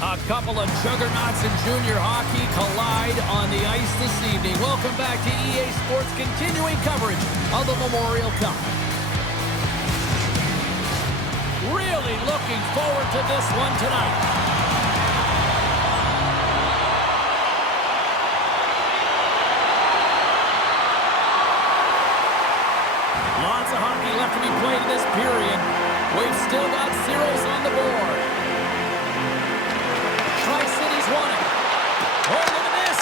A couple of juggernauts in junior hockey collide on the ice this evening. Welcome back to EA Sports' continuing coverage of the Memorial Cup. Really looking forward to this one tonight. Lots of hockey left to be played in this period. We've still got zeros on the board. Tri-City's won it. Oh, look at this.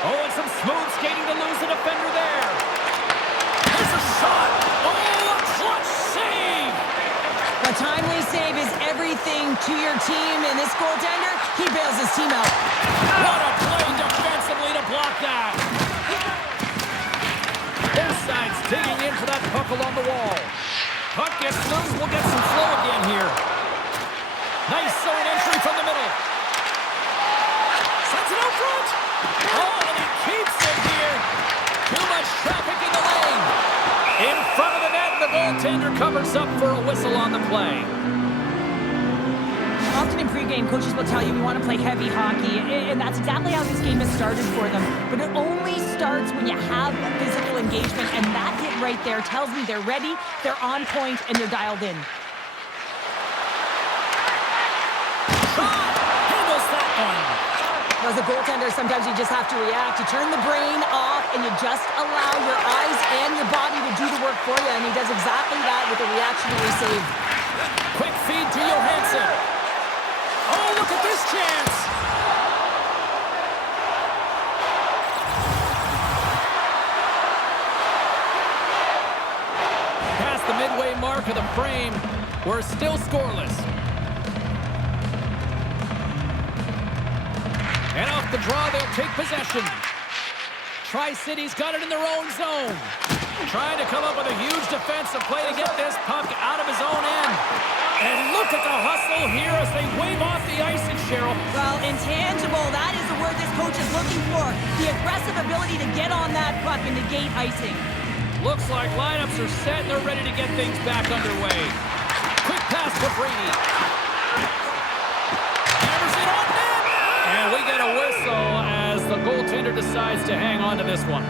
Oh, and some smooth skating to lose the defender there. There's a shot. Oh, a clutch save. A timely save is everything to your team, and this goaltender, he bails his team out. What a play defensively to block that. Both sides digging in for that puck along the wall. Puck gets loose. We'll get some flow again here. Nice zone entry from the middle. Sends it out front. Oh, and he keeps it here. Too much traffic in the lane. In front of the net, the goaltender covers up for a whistle on the play. Often in pregame, coaches will tell you we want to play heavy hockey, and that's exactly how this game has started for them. But it only starts when you have a physical engagement, and that hit right there tells me they're ready, they're on point, and they're dialed in. As a goaltender, sometimes you just have to react. You turn the brain off, and you just allow your eyes and your body to do the work for you, and he does exactly that with a reactionary save. Quick feed to Johansson. Oh, look at this chance. Past the midway mark of the frame, we're still scoreless. And off the draw, they'll take possession. Tri-City's got it in their own zone. Trying to come up with a huge defensive play to get this puck out of his own end. And look at the hustle here as they wave off the icing, Cheryl. Well, intangible, that is the word this coach is looking for. The aggressive ability to get on that puck and negate icing. Looks like lineups are set and they're ready to get things back underway. Quick pass to Brady. Hammers it on net. And we get a whistle as the goaltender decides to hang on to this one.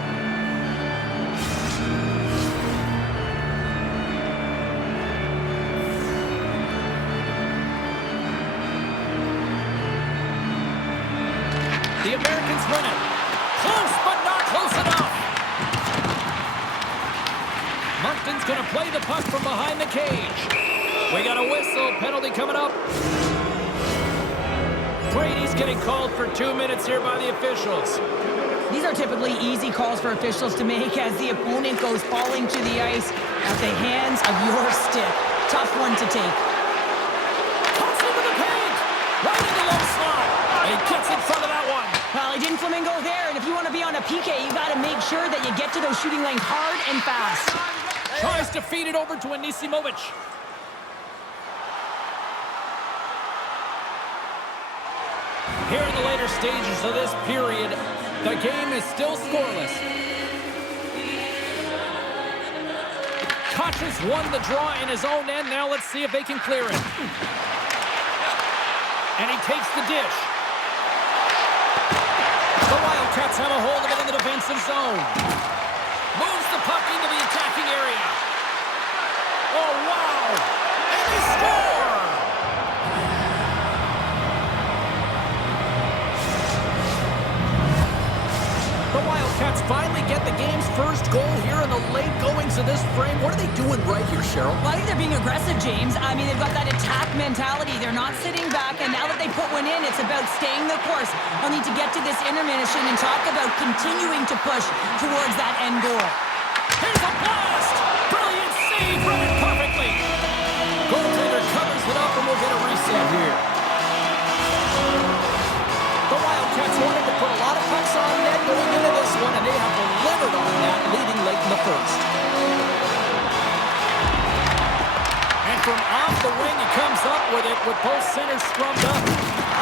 The Americans win it. Close, but not close enough. Moncton's going to play the puck from behind the cage. We got a whistle. Penalty coming up. Brady's getting called for 2 minutes here by the officials. These are typically easy calls for officials to make as the opponent goes falling to the ice at the hands of your stick. Tough one to take. Cuts into the paint. Right in the low slot. He gets in front of that one. Well, he didn't flamingo there, and if you want to be on a PK, you got to make sure that you get to those shooting lanes hard and fast. Tries to feed it over to Anisimovic. Here in the later stages of this period, the game is still scoreless. Koch's won the draw in his own end. Now let's see if they can clear it. And he takes the dish. The Wildcats have a hold of it in the defensive zone. Moves the puck into the attacking area. Oh, wow! And they score! The Wildcats finally get the game's first goal here in the late goings of this frame. What are they doing right here, Cheryl? Well, I think they're being aggressive, James. I mean, they've got that attack mentality. They're not sitting back, and now that they put one in, it's about staying the course. They'll need to get to this intermission and talk about continuing to push towards that end goal. Here's a blast! Brilliant save, read it perfectly. Goaltender covers it up, and we'll get a reset here. The Wildcats wanted to put a lot of pucks on net going into this one, and they have delivered on that, leading late in the first. And from off the wing, he comes up with it with both centers scrummed up.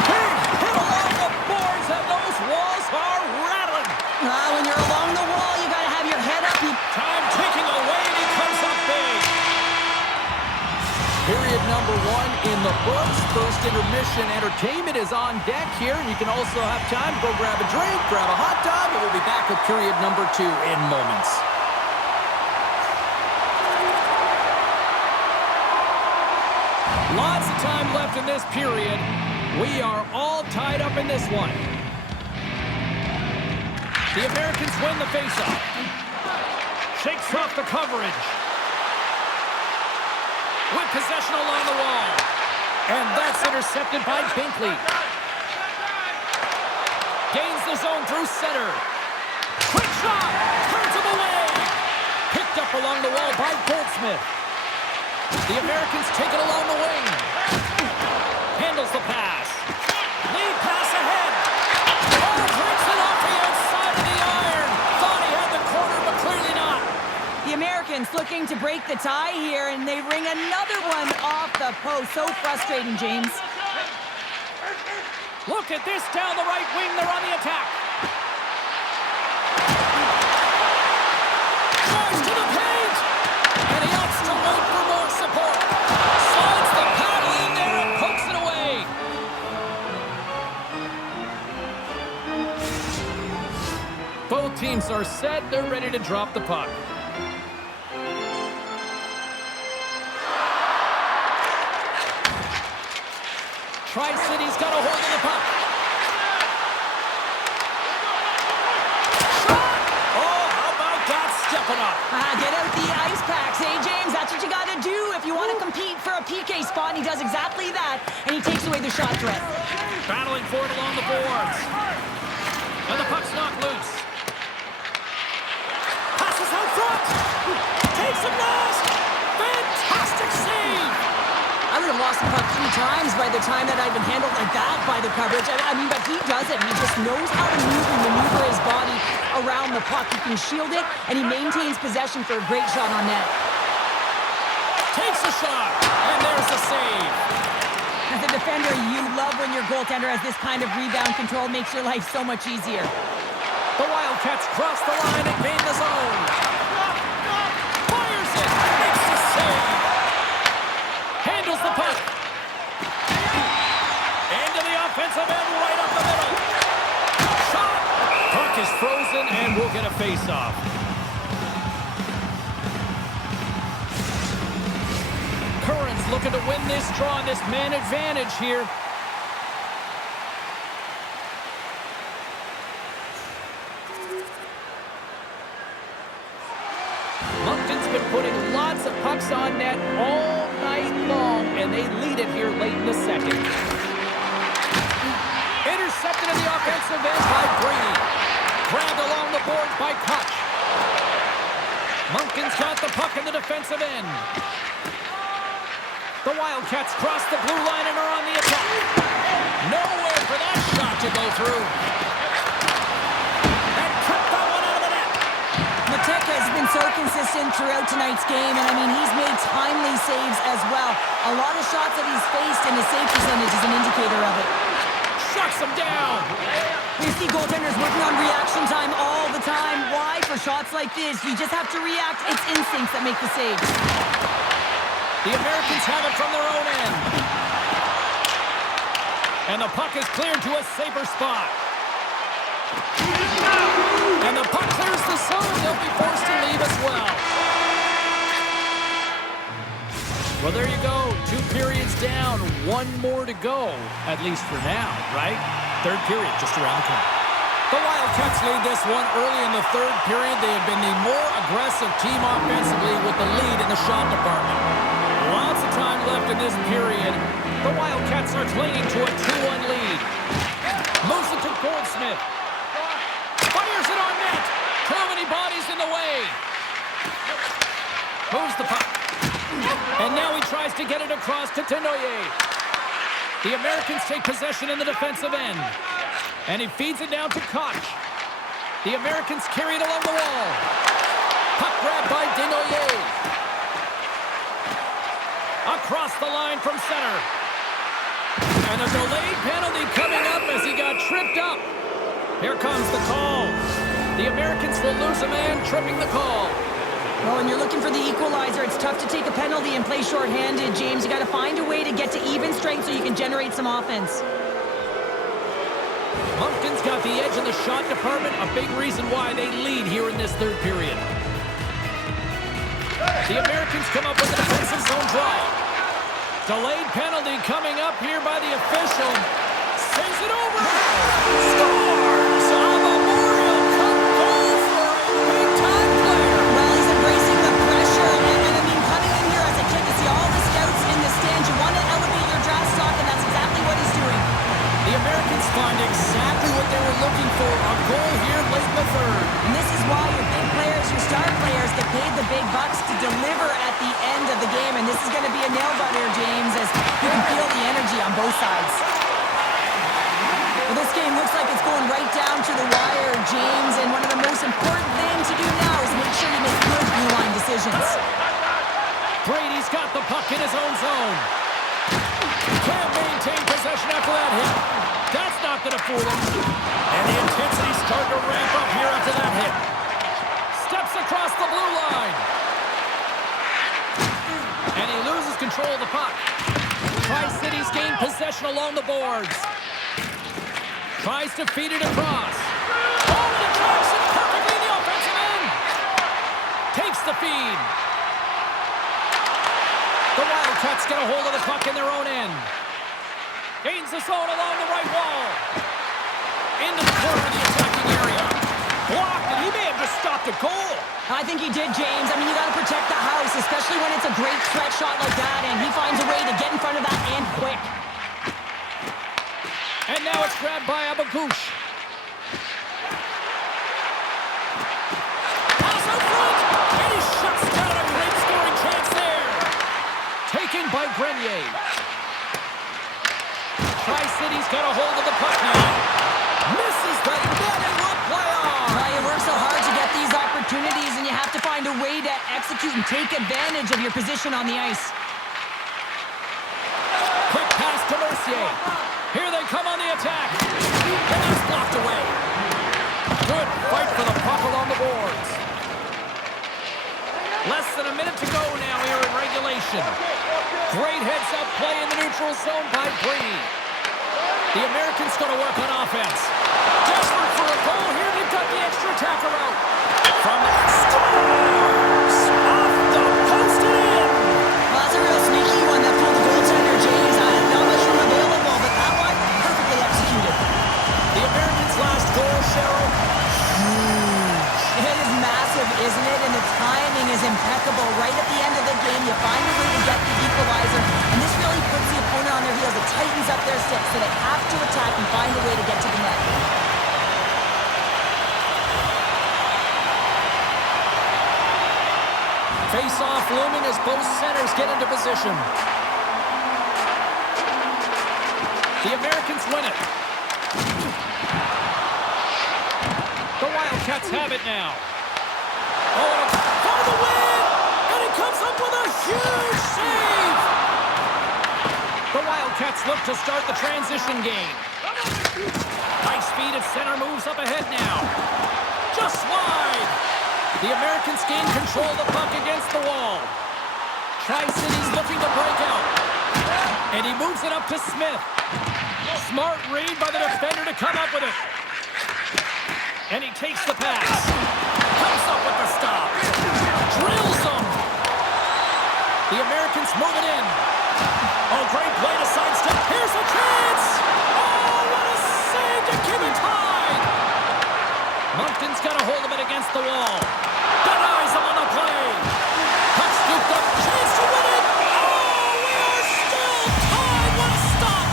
He hit along the boards, and those walls are rattling. When you're along the wall, you got to have your head up. Time ticking away, and he comes up big. Period number 1 in the books. First intermission entertainment is on deck here. You can also have time to go grab a drink, grab a hot dog, and we'll be back with period number 2 in moments. Lots of time left in this period. We are all tied up in this one. The Americans win the faceoff. Shakes off the coverage. With possession along the wall. And that's intercepted by Binkley. Gains the zone through center. Quick shot! Turns him away! Picked up along the wall by Goldsmith. The Americans take it along the wing. Handles the pass. Lead pass ahead. Oh, breaks it off the outside of the iron. Thought he had the corner, but clearly not. The Americans looking to break the tie here, and they ring another one off the post. So frustrating, James. Look at this down the right wing. They're on the attack. Drives to the page. And he opts to wait for more support. Slides the paddle in there and pokes it away. Both teams are set. They're ready to drop the puck. Tri-City's got a hold of the puck. Shot! Oh, how about that stepping up? Get out the ice packs, hey, James? That's what you got to do if you want to compete for a PK spot, and he does exactly that, and he takes away the shot threat. Battling for it along the boards. And the puck's knocked loose. Passes out front. Takes a blast. Fantastic save. I would have lost the puck 3 times by the time that I'd been handled like that by the coverage. I mean, but he does it. He just knows how to move and maneuver his body around the puck. He can shield it, and he maintains possession for a great shot on net. Takes a shot, and there's the save. As a defender, you love when your goaltender has this kind of rebound control. Makes your life so much easier. The Wildcats cross the line and gain the zone. Fires it, makes the save. Handles the puck. Into the offensive end, right up the middle. Shot. Puck is frozen, and we'll get a face-off. Curran's looking to win this draw, this man advantage here. Moncton's been putting lots of pucks on net all night long, and they lead it here late in the second. Intercepted in the offensive end by Brady. Grabbed along the boards by Koch. Moncton's got the puck in the defensive end. The Wildcats cross the blue line and are on the attack. Nowhere for that shot to go through. And tripped that one out of the net. Matek has been so consistent throughout tonight's game, and I mean, he's made timely saves as well. A lot of shots that he's faced, and his save percentage is an indicator of it. Shuts him down. We see goaltenders working on reaction time all the time. Why? For shots like this, you just have to react. It's instincts that make the save. The Americans have it from their own end. And the puck is cleared to a safer spot. And the puck clears the zone. They'll be forced to leave as well. Well, there you go. 2 periods down. 1 more to go, at least for now, right? 3rd period just around the corner. The Wildcats lead this one early in the third period. They have been the more aggressive team offensively with the lead in the shot department. Lots of time left in this period. The Wildcats are clinging to a 2-1 lead. Moves it to Goldsmith. Fires it on net. Too many bodies in the way. Moves the puck. And now he tries to get it across to Tenoyer. The Americans take possession in the defensive end. And he feeds it down to Koch. The Americans carry it along the wall. Puck grabbed by Tenoyer. Across the line from center. And a delayed penalty coming up as he got tripped up. Here comes the call. The Americans will lose a man, tripping the call. Well, when you're looking for the equalizer, it's tough to take a penalty and play shorthanded, James. You got to find a way to get to even strength so you can generate some offense. Lumpkin's got the edge in the shot department, a big reason why they lead here in this third period. The Americans come up with a defensive zone draw. Delayed penalty coming up here by the official. Sends it over. Scores! A Memorial Cup goal for a big-time player. Well, he's embracing the pressure. And I mean, coming in here as a kid to see all the scouts in the stands, you want to elevate your draft stock, and that's exactly what he's doing. The Americans find exactly what they were looking for, a goal here late in the third. And this is why your big players, your star players, get paid the big bucks to deliver at the end of the game. And this is going to be a nail-biter, James, as you can feel the energy on both sides. Well, this game looks like it's going right down to the wire, James. And one of the most important things to do now is make sure you make good blue-line decisions. Brady's got the puck in his own zone. Can't maintain possession after that hit. That's not going to fool him. And the intensity's starting to ramp up here after that hit. Steps across the blue line. And he loses control of the puck. Tri-Cities gain possession along the boards. Tries to feed it across. Oh, and it tracks it perfectly in the offensive end. Takes the feed. The Wildcats get a hold of the puck in their own end. Gains the zone along the right wall. Into the corner of the attacking area. Blocked, and he may have just stopped a goal. I think he did, James. I mean, you got to protect the house, especially when it's a great threat shot like that, and he finds a way to get in front of that and quick. And now it's grabbed by Abagouche. Pass out front, and he shuts down a great scoring chance there. Taken by Grenier. Tri-City's got a hold of the puck now. Misses the net and will play on. Well, you work so hard to get these opportunities, and you have to find a way to execute and take advantage of your position on the ice. Quick pass to Mercier. Here they come on the attack. And that's blocked away. Good fight for the puck along the boards. Less than a minute to go now here in regulation. Great heads-up play in the neutral zone by Brady. The Americans going to work on offense. Desperate for a goal here. They've got the extra attacker out. From scores! Off the post and in! Well, that's a real sneaky one that pulled the goaltender, James. Not much room available, but that one, perfectly executed. The Americans' last goal, Cheryl, huge. It is massive, isn't it? And the timing is impeccable. Right at the end of the game, you find a way to get the equalizer, and this really puts the opponent on their heels. It tightens up their sticks, so they have to attack and find a way to get to the net. Face-off looming as both centers get into position. The Americans win it. The Wildcats have it now. Oh, and it's for the win! And he comes up with a huge save! The Wildcats look to start the transition game. High speed at center, moves up ahead now. Just wide! The Americans gain control of the puck against the wall. Tri-Cities looking to break out. And he moves it up to Smith. Smart read by the defender to come up with it. And he takes the pass. Comes up with the stop. Drills him. The Americans move it in. Oh, great play to sidestep. Here's a chance. Oh, what a save to keep it tied. Moncton's got a hold of it against the wall. Denies him on the play. Puck scooped up. Chance to win it. Oh, we are still tied. What a stop.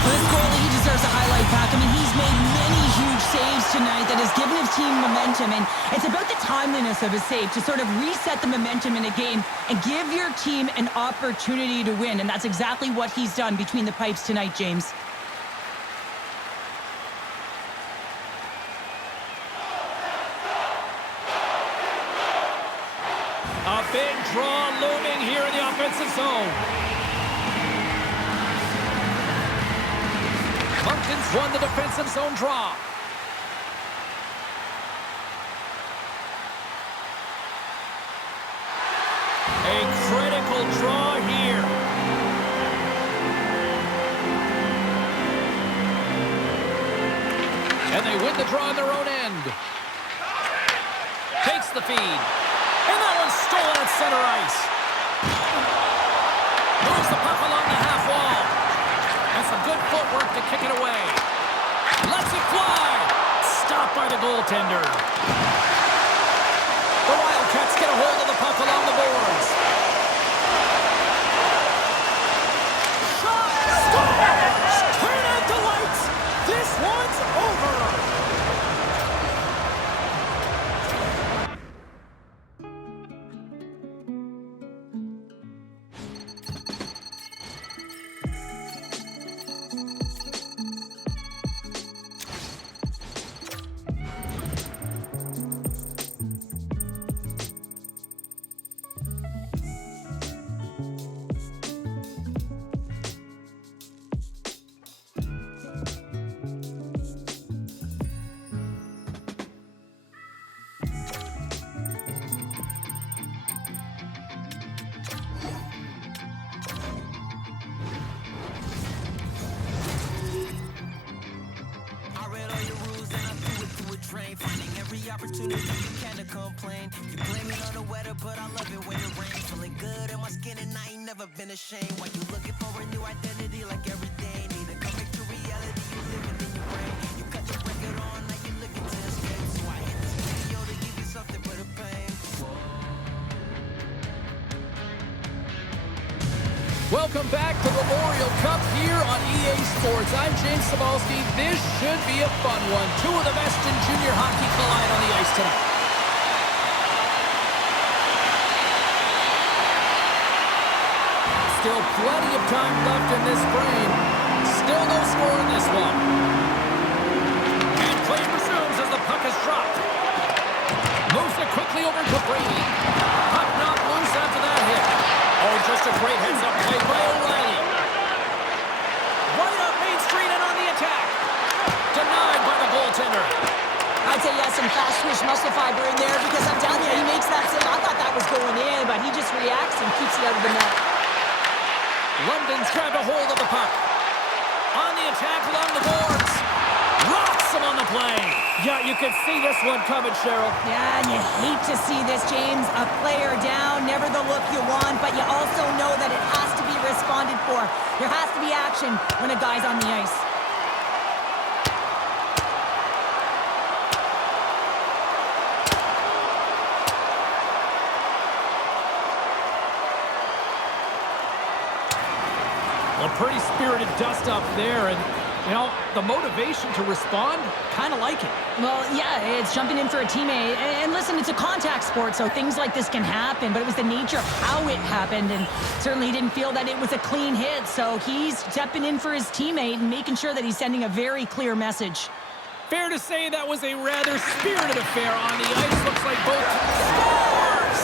For this goalie, he deserves a highlight pack. I mean, he's made many huge saves tonight that has given his team momentum, and it's about the timeliness of his save to sort of reset the momentum in a game and give your team an opportunity to win, and that's exactly what he's done between the pipes tonight, James. A big draw looming here in the offensive zone. Moncton's won the defensive zone draw. A critical draw here. And they win the draw on their own end. Takes the feed. And that one's stolen at center ice. Moves the puck along the half wall. And some good footwork to kick it away. Lets it fly. Stopped by the goaltender. The Wildcats get a hold of the puck along the boards. Shot! Scores! Turn out the lights! This one's over! Finding every opportunity you can to complain. You blame it on the weather, but I love it when it rains. Feeling good in my skin and I ain't never been ashamed. While you looking for a new identity like every day. Need to come back to reality, you living in your brain. You cut the record on, now you looking to escape. So I hit this video to give you something for the pain. Welcome back to Memorial Cup here on EA Sports. I'm James Cybulski. This should be a fun one. Two of the best in junior hockey collide on the ice tonight. Still plenty of time left in this frame. Still no score in this one. And play resumes as the puck is dropped. Moves it quickly over to Brady. Puck knocked loose after that hit. Oh, just a great heads-up play by O'Reilly. Right up Main Street and on the attack. Denied by the goaltender. I'd say yes, some fast twitch muscle fiber in there because I'm telling you, he makes that save. I thought that was going in, but he just reacts and keeps it out of the net. London's grabbed a hold of the puck. On the attack along the boards. Rocks him on the play. Yeah, you could see this one coming, Cheryl. Yeah, and you hate to see this, James. A player down, never the look you want, but you also know that it has to be responded for. There has to be action when a guy's on the ice. A pretty spirited dust-up there, and, you know, the motivation to respond, kind of like it. Well, yeah, it's jumping in for a teammate. And listen, it's a contact sport, so things like this can happen, but it was the nature of how it happened, and certainly he didn't feel that it was a clean hit, so he's stepping in for his teammate and making sure that he's sending a very clear message. Fair to say that was a rather spirited affair on the ice. Looks like both scores!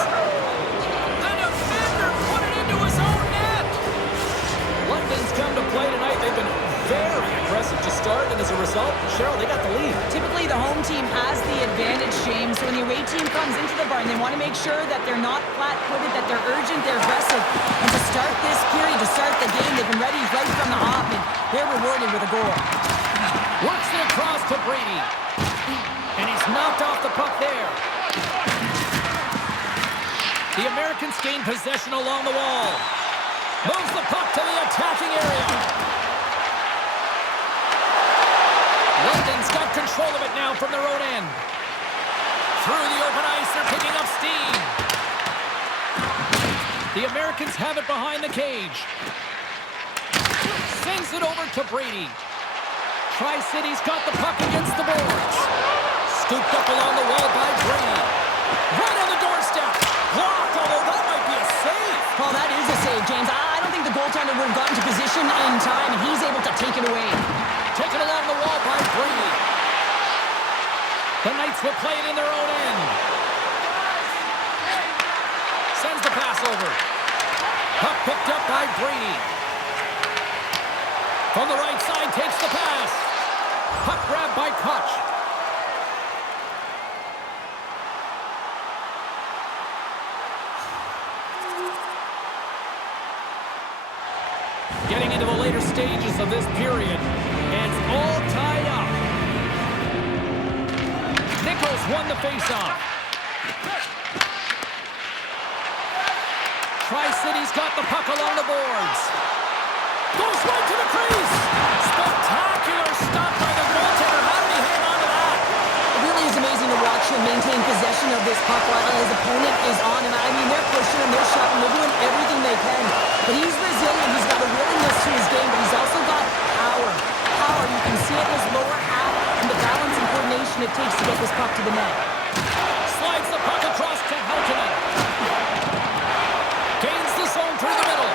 The defender put it into his own net! London's come to play tonight. They've been very aggressive to start, and as a result, Cheryl, they got the lead. Typically, the home team has the advantage, James. So when the away team comes into the barn, they want to make sure that they're not flat-footed, that they're urgent, they're aggressive. And to start this period, to start the game, they've been ready right from the hop, and they're rewarded with a goal. Works it across to Brady. And he's knocked off the puck there. The Americans gain possession along the wall. Moves the puck to the attacking area. London's got control of it now from their own end. Through the open ice, they're picking up steam. The Americans have it behind the cage. Sends it over to Brady. Tri-City's got the puck against the boards. Scooped up along the wall by Brady. Right on the doorstep. Blocked, although that might be a save. Well, that is a save, James. I don't think the goaltender would have gotten to position in time, and he's able to take it away. Taken along the wall by Brady. The Knights will play it in their own end. Sends the pass over. Puck picked up by Brady. From the right side, takes the pass. Puck grabbed by Koch. Getting into the later stages of this period, and it's all tied up. Nichols won the faceoff. Tri-City's got the puck along the boards. Goes right to the crease. Spectacular stop by the goaltender. How did he hang on to that? It really is amazing to watch him maintain possession of this puck while his opponent is on him. I mean, they're pushing him, they're shoving, they're doing everything they can. But he's resilient. He's got a willingness to his game, but he's also got power. Power. You can see it in his lower half and the balance and coordination it takes to get this puck to the net. Slides the puck across to Helton. Gains the zone through the middle.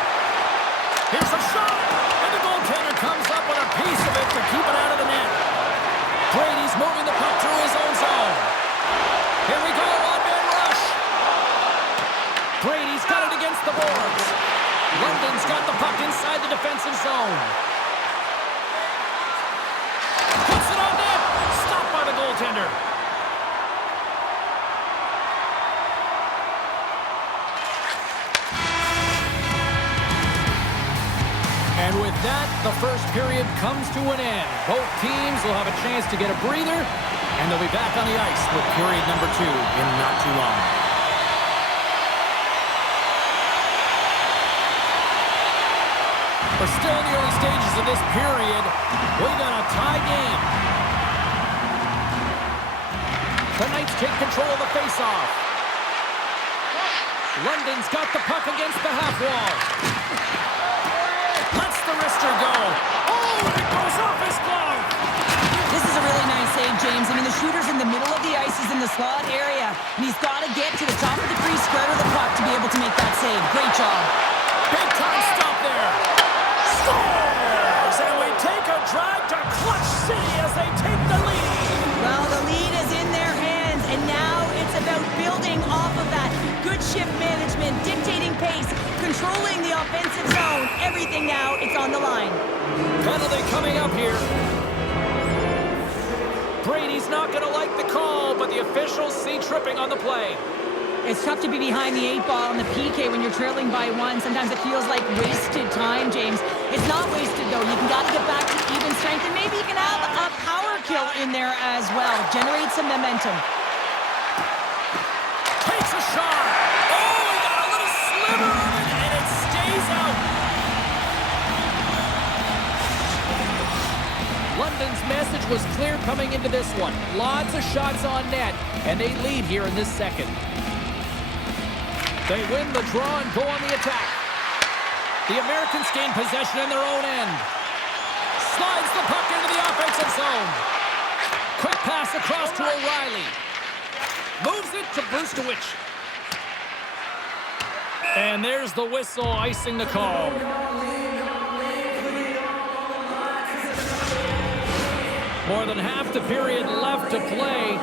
Here's a shot, and the goaltender comes up with a piece of it to keep it out of the net. Brady's moving the puck through his own zone. Here we go, one-man rush. Brady's got it against the boards. London's got the puck inside the defensive zone. Puts it on net. Stopped by the goaltender. And with that, the first period comes to an end. Both teams will have a chance to get a breather, and they'll be back on the ice with period number 2 in not too long. We're still in the early stages of this period. We got a tie game. The Knights take control of the faceoff. London's got the puck against the half wall. Lets the wrister go. Oh, and it goes off his glove. This is a really nice save, James. I mean, the shooter's in the middle of the ice. He's in the slot area, and he's got to get to the top of the crease, square to the puck to be able to make that save. Great job. Big time stop there. Scores! And we take a drive to Clutch City as they take the lead. Well, the lead is in their hands, and now it's about building off of that. Good shift management, dictating pace, controlling the offensive zone. Everything now, it's on the line. Penalty coming up here. Brady's not going to like the call, but the officials see tripping on the play. It's tough to be behind the 8-ball in the PK when you're trailing by 1. Sometimes it feels like wasted time, James. It's not wasted, though. You got to get back to even strength, and maybe you can have a power kill in there as well. Generate some momentum. Takes a shot. Oh, he got a little sliver of it, and it stays out. London's message was clear coming into this one. Lots of shots on net, and they lead here in this second. They win the draw and go on the attack. The Americans gain possession in their own end. Slides the puck into the offensive zone. Quick pass across to O'Reilly. Moves it to Brustowicz. And there's the whistle icing the call. More than half the period left to play.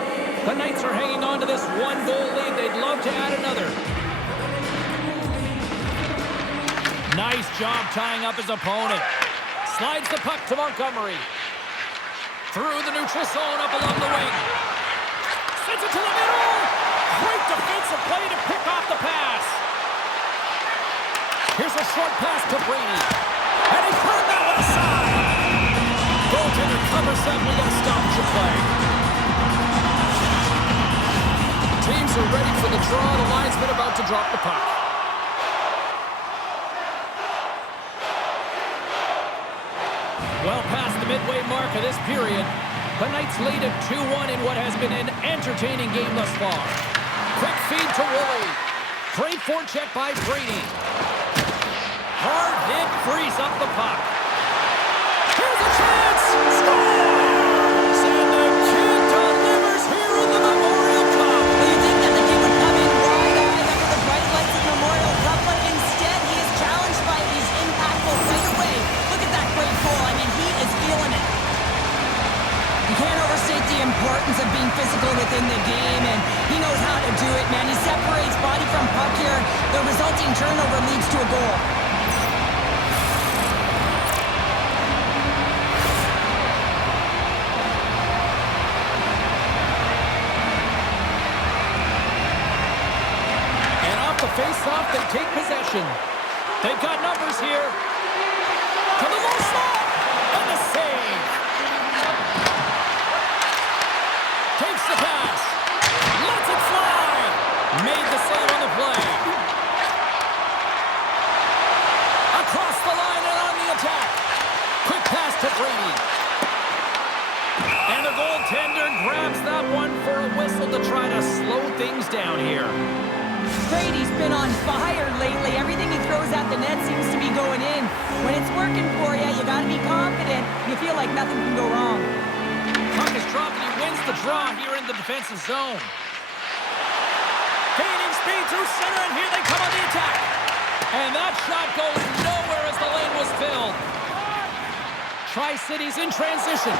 The Knights are hanging on to this one-goal lead. They'd love to add another. Nice job tying up his opponent. Slides the puck to Montgomery. Through the neutral zone, up along the wing. Sends it to the middle. Great defensive play to pick off the pass. Here's a short pass to Brady. And he turned that one aside. Goaltender covers that. We got to stop the play. Teams are ready for the draw. The linesman about to drop the puck. Well past the midway mark of this period. The Knights lead at 2-1 in what has been an entertaining game thus far. Quick feed to Woolley. Great forecheck by Brady. Hard hit frees up the puck. Here's a chance! Scores! And the kid delivers here in the Memorial Cup. You think that the kid would come in wide-eyed under the bright lights of Memorial Cup, but instead he is challenged by these impactful right away. Look at that great goal. I mean, he is feeling it. You can't overstate the importance of being physical within the game, and he knows how to do it, man. He separates body from puck here. The resulting turnover leads to a goal. And off the face-off, they take possession. They've got numbers here. To the low slot! And the save! Takes the pass. Lets it fly. Made the save on the play. Across the line and on the attack. Quick pass to Brady. And the goaltender grabs that one for a whistle to try to slow things down here. Brady's been on fire lately. Everything he throws at the net seems to be going in. When it's working for you, you got to be confident. You feel like nothing can go wrong. Puck is dropped and he wins the draw here in the defensive zone. Gaining speed through center, and here they come on the attack. And that shot goes nowhere as the lane was filled. Tri-Cities in transition.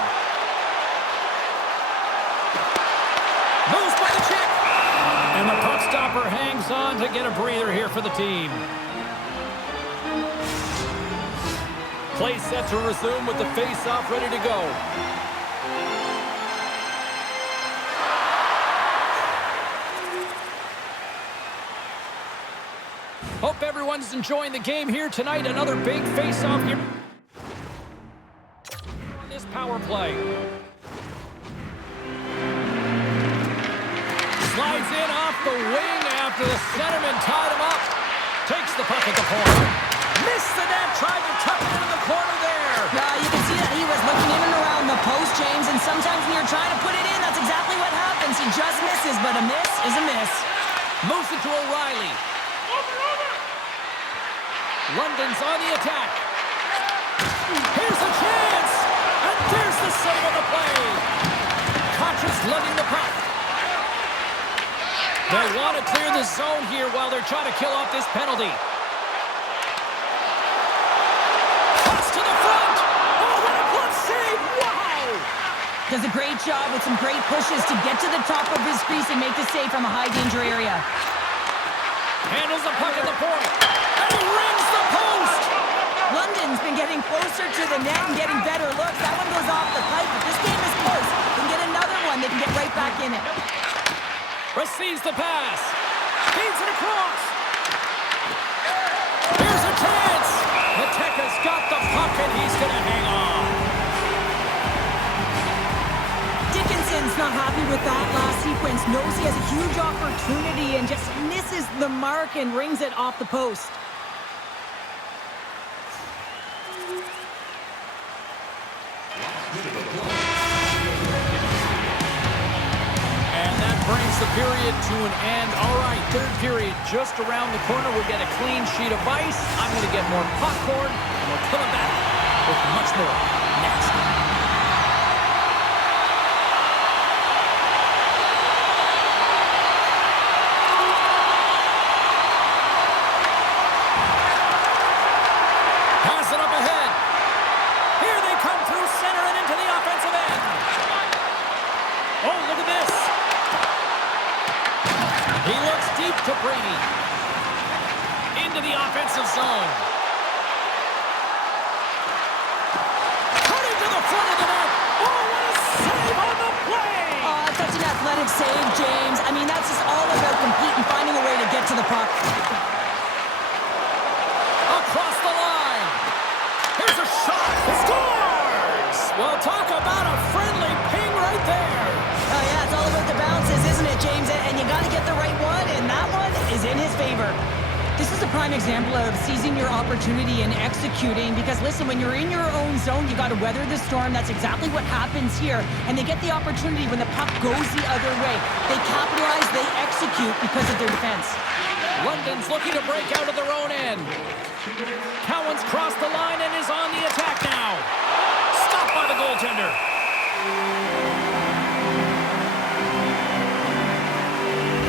Moves by the check. And the puck stopper hangs on to get a breather here for the team. Play set to resume with the face-off ready to go. Hope everyone's enjoying the game here tonight. Another big face-off here on this power play. Slides in off the wing after the centerman tied him up. Takes the puck at the point. Missed the net, tried to tuck it in the corner there. You can see that he was looking in and around the post, James, and sometimes when you're trying to put it in, that's exactly what happens. He just misses, but a miss is a miss. Moves it to O'Reilly. London's on the attack. Here's a chance! And there's the save on the play. Koch's lugging the puck. They want to clear the zone here while they're trying to kill off this penalty. Pass to the front! Oh, what a glove save! Wow! Does a great job with some great pushes to get to the top of his crease and make the save from a high-danger area. Handles the puck at the point. And he rings the post! London's been getting closer to the net and getting better looks. That one goes off the pipe, but this game is close. They can get another one. They can get right back in it. Receives the pass. Feeds it across. Here's a chance. Mateka's got the puck and he's going to hang on. Dickinson's not happy with that last sequence. Knows he has a huge opportunity and just misses the mark and rings it off the post. Brings the period to an end. All right, third period just around the corner. We'll get a clean sheet of ice. I'm going to get more popcorn, and we'll come back with much more next. Pass it up ahead. Here they come through center and into the offensive end. Oh, look at this. He looks deep to Brady. Into the offensive zone. Cutting to the front of the net. Oh, what a save on the play! Oh, such an athletic save, James. I mean, that's just all about competing, finding a way to get to the puck. Across the line. Here's a shot. Scores! Well, talk about a friendly ping right there. Oh, yeah, it's all about the bounces, isn't it, James? And you got to get the right one, and that one is in his favor. This is a prime example of seizing your opportunity and executing because, listen, when you're in your own zone, you got to weather the storm. That's exactly what happens here. And they get the opportunity when the puck goes the other way. They capitalize, they execute because of their defense. London's looking to break out of their own end. Cowan's crossed the line and is on the attack now. Stopped by the goaltender.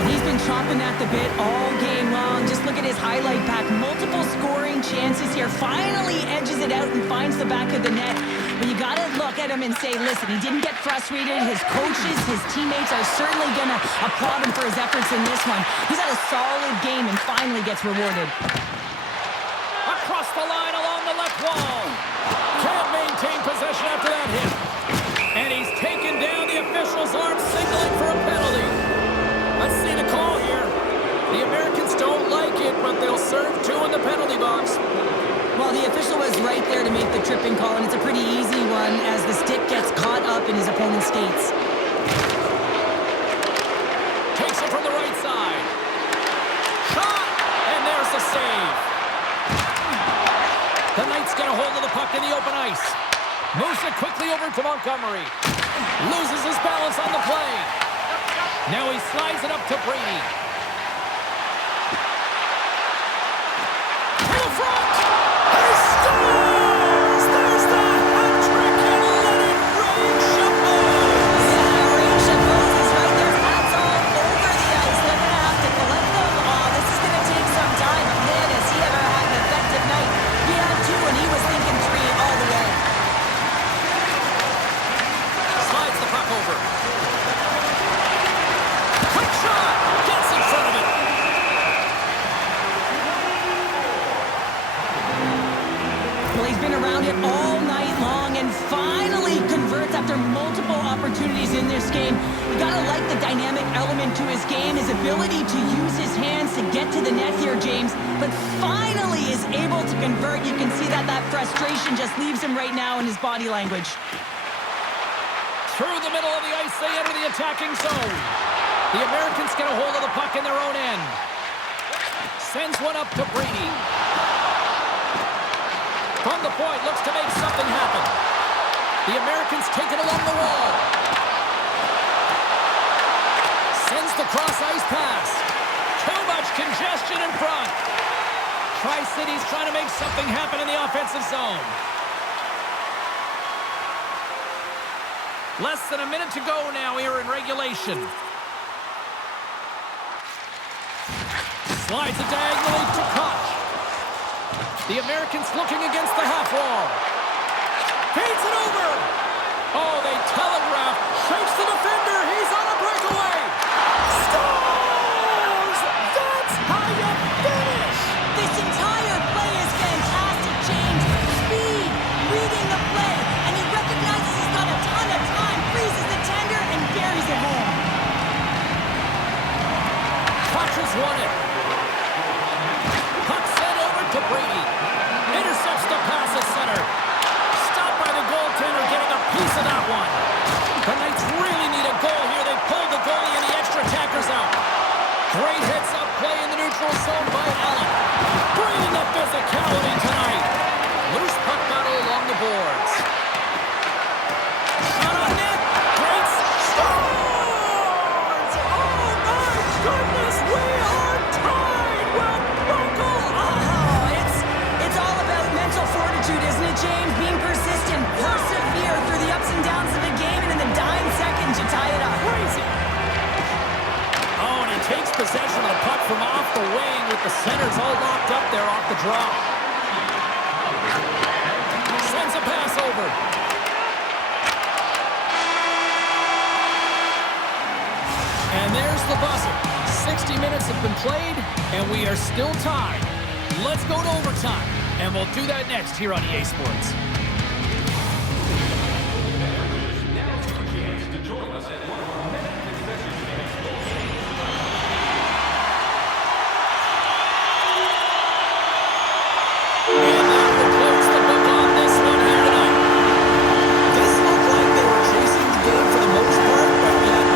He's been chomping at the bit all game long. Just look at his highlight pack. Multiple scoring chances here. Finally edges it out and finds the back of the net. But you got to look at him and say, listen, he didn't get frustrated. His coaches, his teammates are certainly going to applaud him for his efforts in this one. He's had a solid game and finally gets rewarded. Across the line along the left wall. Can't maintain possession after that hit. And he's taken down. The official's arm signaling for a penalty. Let's see the call here. The Americans don't like it, but they'll serve two in the penalty box. Well, the official was right there to make the tripping call, and it's a pretty easy one as the stick gets caught up in his opponent's skates. Takes it from the right side. Shot! And there's the save. The Knights get a hold of the puck in the open ice. Moves it quickly over to Montgomery. Loses his balance on the play. Now he slides it up to Brady. To the front! He scores! There's the hat trick and let it rain Chapeau! Yeah, Rain Chapeau is right there. Hats all over the ice. They're going to have to collect them. Oh, this is going to take some time. But man, has he ever had an effective night. He had two, and he was thinking three all the way. Slides the puck over. Quick shot! Gets in front of it. Well, he's been around it all night long and finally converts after multiple opportunities in this game. You gotta like the dynamic element to his game, his ability to use his hands to get to the net here, James. But finally is able to convert. You can see that frustration just leaves him right now in his body language. Through the middle of the ice, they enter the attacking zone. The Americans get a hold of the puck in their own end. Sends one up to Brady. From the point, looks to make something happen. The Americans take it along the wall. Sends the cross-ice pass. Too much congestion in front. Tri-City's trying to make something happen in the offensive zone. Less than a minute to go now here in regulation. Slides it diagonally to Koch. The Americans looking against the half wall. Feeds it over. Oh, they telegraph. Shakes the defender. He's on a breakaway. Scores! That's how you finish. This entire play is fantastic, James. Speed, reading the play, and he recognizes he's got a ton of time, freezes the tender, and buries it home. Koch has won it. Puck sent over to Brady. Intercepts the pass at center. Stopped by the goaltender, getting a piece of that one. The Knights really need a goal here. They pulled the goalie and the extra attacker's out. Great heads-up play in the neutral zone by Allen. Bringing the physicality tonight. Loose puck battle along the boards. Shot on net. Great scores! Oh my goodness, we are tied with Michael. Oh, it's all about mental fortitude, isn't it, James? Being persistent, persevere through the ups and downs of the game, and in the dying seconds, you tie it up. Crazy. Oh, and he takes possession of the puck from off the wing with the centers all locked up there off the draw. Sends a pass over. And there's the buzzer. 60 minutes have been played, and we are still tied. Let's go to overtime, and we'll do that next here on EA Sports. And that will close the book on this one here tonight. This looked like they were chasing the game for the most part, but yet